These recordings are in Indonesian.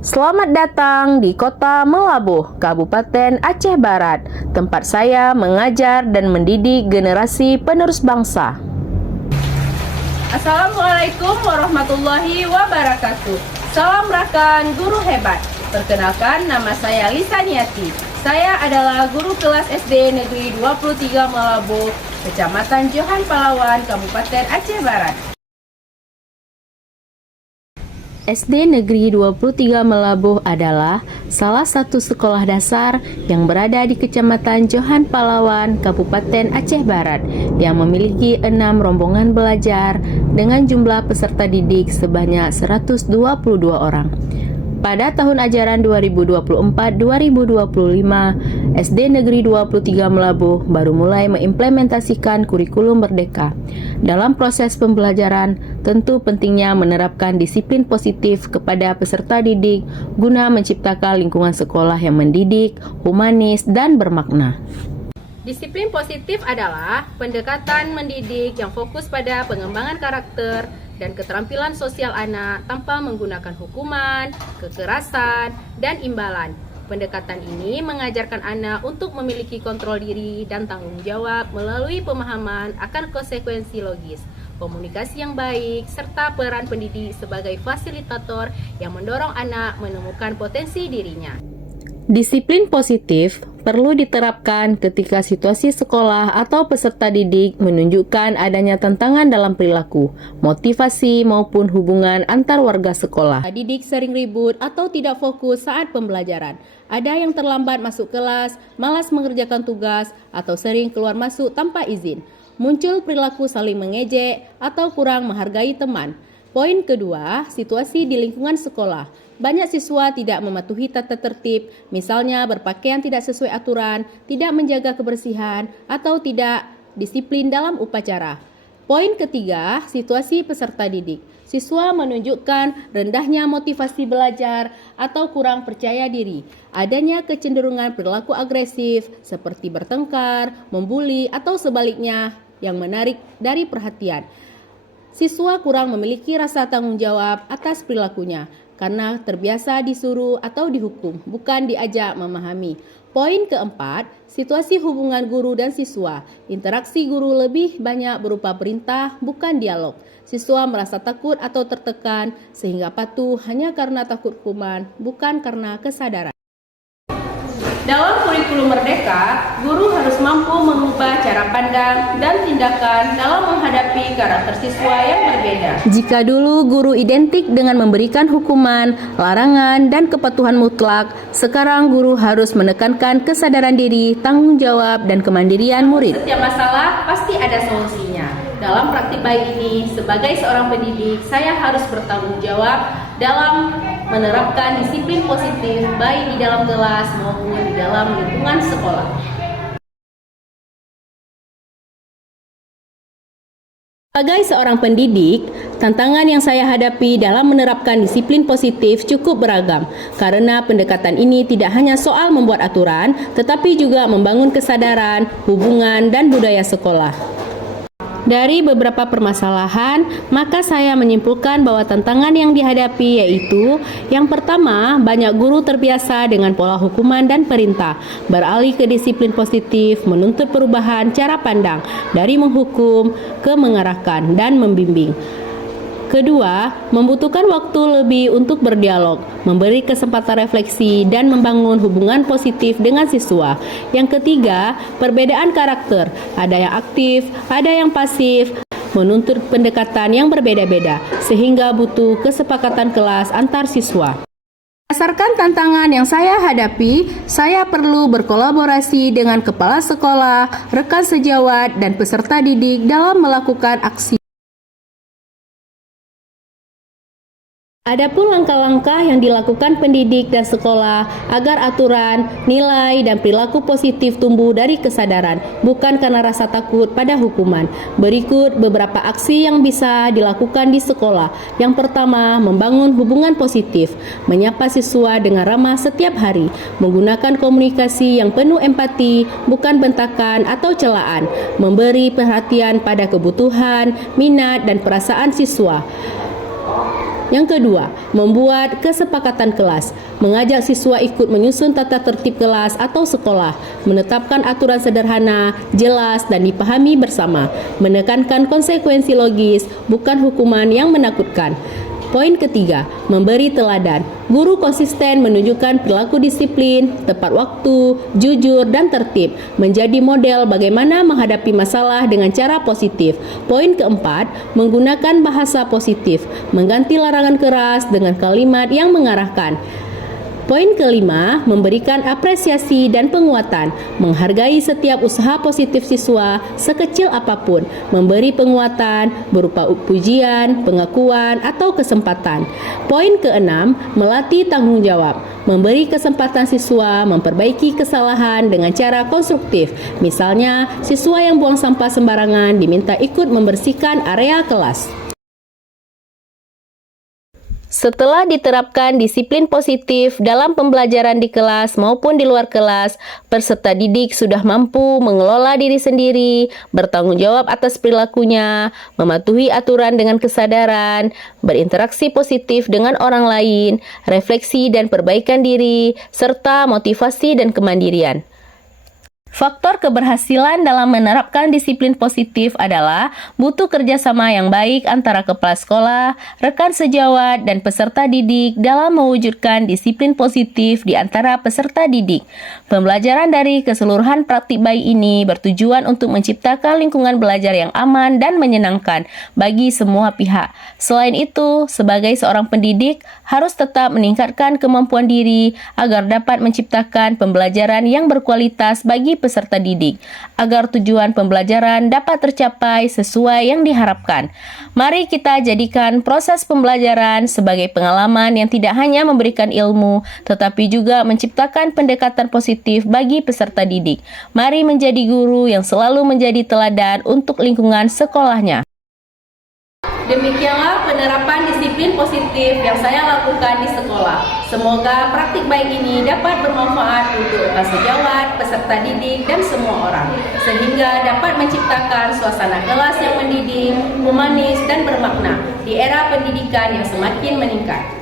Selamat datang di Kota Melabuh, Kabupaten Aceh Barat, tempat saya mengajar dan mendidik generasi penerus bangsa. Assalamualaikum warahmatullahi wabarakatuh. Salam rakan guru hebat. Perkenalkan, nama saya Lisa Niati. Saya adalah guru kelas SD Negeri 23 Melabuh, Kecamatan Johan Palawan, Kabupaten Aceh Barat. SD Negeri 23 Melabuh adalah salah satu sekolah dasar yang berada di Kecamatan Johan Palawan, Kabupaten Aceh Barat, yang memiliki 6 rombongan belajar dengan jumlah peserta didik sebanyak 122 orang. Pada tahun ajaran 2024-2025, SD Negeri 23 Melabuh baru mulai mengimplementasikan kurikulum Merdeka. Dalam proses pembelajaran, tentu pentingnya menerapkan disiplin positif kepada peserta didik guna menciptakan lingkungan sekolah yang mendidik, humanis, dan bermakna. Disiplin positif adalah pendekatan mendidik yang fokus pada pengembangan karakter dan keterampilan sosial anak tanpa menggunakan hukuman, kekerasan, dan imbalan. Pendekatan ini mengajarkan anak untuk memiliki kontrol diri dan tanggung jawab melalui pemahaman akan konsekuensi logis, komunikasi yang baik, serta peran pendidik sebagai fasilitator yang mendorong anak menemukan potensi dirinya. Disiplin positif perlu diterapkan ketika situasi sekolah atau peserta didik menunjukkan adanya tantangan dalam perilaku, motivasi, maupun hubungan antar warga sekolah. Didik sering ribut atau tidak fokus saat pembelajaran. Ada yang terlambat masuk kelas, malas mengerjakan tugas, atau sering keluar masuk tanpa izin. Muncul perilaku saling mengejek atau kurang menghargai teman. Poin kedua, situasi di lingkungan sekolah. Banyak siswa tidak mematuhi tata tertib, misalnya berpakaian tidak sesuai aturan, tidak menjaga kebersihan, atau tidak disiplin dalam upacara. Poin ketiga, situasi peserta didik. Siswa menunjukkan rendahnya motivasi belajar atau kurang percaya diri. Adanya kecenderungan perilaku agresif seperti bertengkar, membuli, atau sebaliknya yang menarik dari perhatian. Siswa kurang memiliki rasa tanggung jawab atas perilakunya karena terbiasa disuruh atau dihukum, bukan diajak memahami. Poin keempat, situasi hubungan guru dan siswa. Interaksi guru lebih banyak berupa perintah, bukan dialog. Siswa merasa takut atau tertekan sehingga patuh hanya karena takut hukuman, bukan karena kesadaran. Dalam kurikulum Merdeka, guru harus mampu mengubah cara pandang dan tindakan dalam menghadapi karakter siswa yang berbeda. Jika dulu guru identik dengan memberikan hukuman, larangan, dan kepatuhan mutlak, sekarang guru harus menekankan kesadaran diri, tanggung jawab, dan kemandirian murid. Setiap masalah pasti ada solusinya. Dalam praktik baik ini, sebagai seorang pendidik, saya harus bertanggung jawab dalam menerapkan disiplin positif baik di dalam kelas maupun di dalam lingkungan sekolah. Sebagai seorang pendidik, tantangan yang saya hadapi dalam menerapkan disiplin positif cukup beragam, karena pendekatan ini tidak hanya soal membuat aturan, tetapi juga membangun kesadaran, hubungan, dan budaya sekolah. Dari beberapa permasalahan, maka saya menyimpulkan bahwa tantangan yang dihadapi yaitu yang pertama, banyak guru terbiasa dengan pola hukuman dan perintah, beralih ke disiplin positif, menuntut perubahan cara pandang dari menghukum ke mengarahkan dan membimbing. Kedua, membutuhkan waktu lebih untuk berdialog, memberi kesempatan refleksi, dan membangun hubungan positif dengan siswa. Yang ketiga, perbedaan karakter. Ada yang aktif, ada yang pasif, menuntut pendekatan yang berbeda-beda, sehingga butuh kesepakatan kelas antar siswa. Berdasarkan tantangan yang saya hadapi, saya perlu berkolaborasi dengan kepala sekolah, rekan sejawat, dan peserta didik dalam melakukan aksi. Adapun langkah-langkah yang dilakukan pendidik dan sekolah agar aturan, nilai, dan perilaku positif tumbuh dari kesadaran, bukan karena rasa takut pada hukuman. Berikut beberapa aksi yang bisa dilakukan di sekolah. Yang pertama, membangun hubungan positif, menyapa siswa dengan ramah setiap hari, menggunakan komunikasi yang penuh empati, bukan bentakan atau celaan, memberi perhatian pada kebutuhan, minat, dan perasaan siswa. Yang kedua, membuat kesepakatan kelas, mengajak siswa ikut menyusun tata tertib kelas atau sekolah, menetapkan aturan sederhana, jelas dan dipahami bersama, menekankan konsekuensi logis, bukan hukuman yang menakutkan. Poin ketiga, memberi teladan. Guru konsisten menunjukkan perilaku disiplin, tepat waktu, jujur, dan tertib, menjadi model bagaimana menghadapi masalah dengan cara positif. Poin keempat, menggunakan bahasa positif, mengganti larangan keras dengan kalimat yang mengarahkan. Poin kelima, memberikan apresiasi dan penguatan, menghargai setiap usaha positif siswa sekecil apapun, memberi penguatan berupa pujian, pengakuan, atau kesempatan. Poin keenam, melatih tanggung jawab, memberi kesempatan siswa memperbaiki kesalahan dengan cara konstruktif. Misalnya, siswa yang buang sampah sembarangan diminta ikut membersihkan area kelas. Setelah diterapkan disiplin positif dalam pembelajaran di kelas maupun di luar kelas, peserta didik sudah mampu mengelola diri sendiri, bertanggung jawab atas perilakunya, mematuhi aturan dengan kesadaran, berinteraksi positif dengan orang lain, refleksi dan perbaikan diri, serta motivasi dan kemandirian. Faktor keberhasilan dalam menerapkan disiplin positif adalah butuh kerjasama yang baik antara kepala sekolah, rekan sejawat, dan peserta didik dalam mewujudkan disiplin positif di antara peserta didik. Pembelajaran dari keseluruhan praktik baik ini bertujuan untuk menciptakan lingkungan belajar yang aman dan menyenangkan bagi semua pihak. Selain itu, sebagai seorang pendidik, harus tetap meningkatkan kemampuan diri agar dapat menciptakan pembelajaran yang berkualitas bagi peserta didik, agar tujuan pembelajaran dapat tercapai sesuai yang diharapkan. Mari kita jadikan proses pembelajaran sebagai pengalaman yang tidak hanya memberikan ilmu, tetapi juga menciptakan pendekatan positif bagi peserta didik. Mari menjadi guru yang selalu menjadi teladan untuk lingkungan sekolahnya. Demikianlah penerapan disiplin positif yang saya lakukan di sekolah. Semoga praktik baik ini dapat bermanfaat untuk rekan sejawat, peserta didik, dan semua orang, sehingga dapat menciptakan suasana kelas yang mendidik, humanis, dan bermakna di era pendidikan yang semakin meningkat.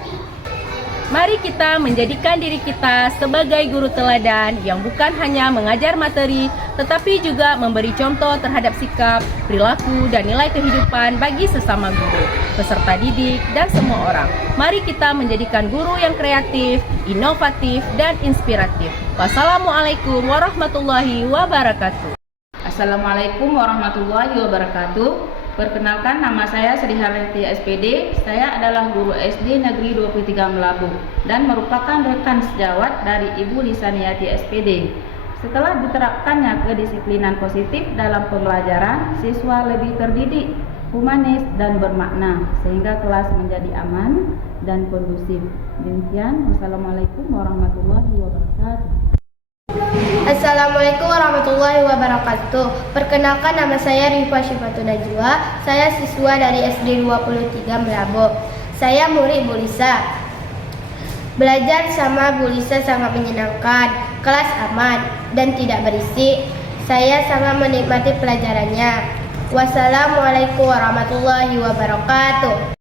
Mari kita menjadikan diri kita sebagai guru teladan yang bukan hanya mengajar materi, tetapi juga memberi contoh terhadap sikap, perilaku, dan nilai kehidupan bagi sesama guru, peserta didik, dan semua orang. Mari kita menjadikan guru yang kreatif, inovatif, dan inspiratif. Wassalamualaikum warahmatullahi wabarakatuh. Assalamualaikum warahmatullahi wabarakatuh. Perkenalkan, nama saya Sri Harleti SPD. Saya adalah guru SD Negeri 23 Melabu dan merupakan rekan sejawat dari Ibu Lisaniati SPD. Setelah diterapkannya kedisiplinan positif dalam pembelajaran, siswa lebih terdidik, humanis, dan bermakna, sehingga kelas menjadi aman dan kondusif. Demikian, wassalamualaikum warahmatullahi wabarakatuh. Assalamualaikum warahmatullahi wabarakatuh. Perkenalkan, nama saya Rifa Syifatul Najwa. Saya siswa dari SD 23 Melabo. Saya murid Bu Lisa. Belajar sama Bu Lisa sangat menyenangkan. Kelas aman dan tidak berisik. Saya sangat menikmati pelajarannya. Wassalamualaikum warahmatullahi wabarakatuh.